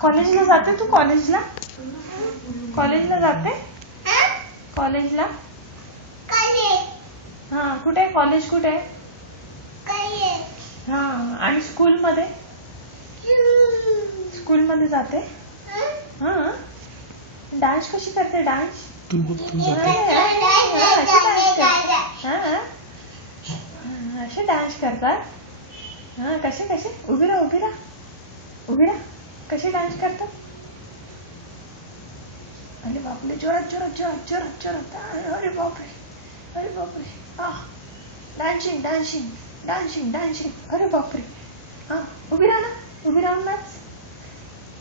कॉलेजला जाते तू? कॉलेजला कॉलेजला जाते? कॉलेजला? हा, कुठे आहे कॉलेज? कुठे आहे? हा, आणि स्कूलमध्ये? स्कूलमध्ये जाते? हा. डान्स कशी करते? डान्स असे डान्स करतात? हा, कसे कसे? उभी राहा, उभी राहा, उभी राहा. कसे डान्स करतात? अरे बापरे, जोरात जोरात जोरात जोरात जोरात. अरे बापरे, अरे बापरे. Dancing dancing dancing dancing. अरे बापरे. हा, उभी राहा ना, उभी राहून नाच.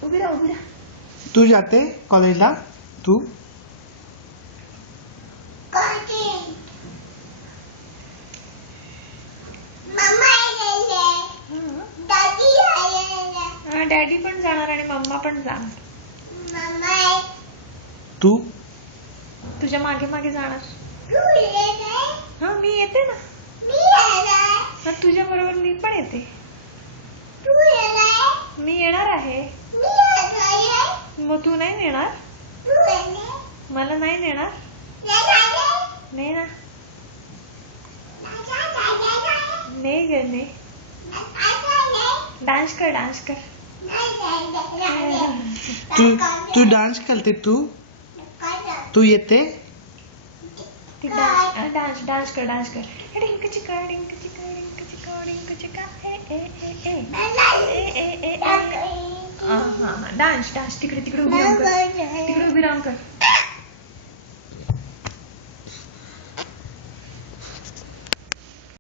उभी राहा, उभी राहा. तू जाते कॉलेजला? तू डॅडी पण जाणार आणि मम्मा पण जाणार. तू तुझ्या मागे मागे जाणार. हा, मी येते ना. हा, तुझ्या बरोबर मी पण येते. मी येणार आहे. मग तू नाही नेणार? मला नाही नेणार? नाही ना. नाही ग, नाही. डान्स कर, डान्स कर. तू तू डान्स करते? तू येते? डान्स डान्स कर, डान्स कर. डिंक चिका डिंक चिका डिंक चिका डिंक चिका. Dance dance. तिकडे तिकडे उभी राहून कर. तिकडे उभी राहून कर.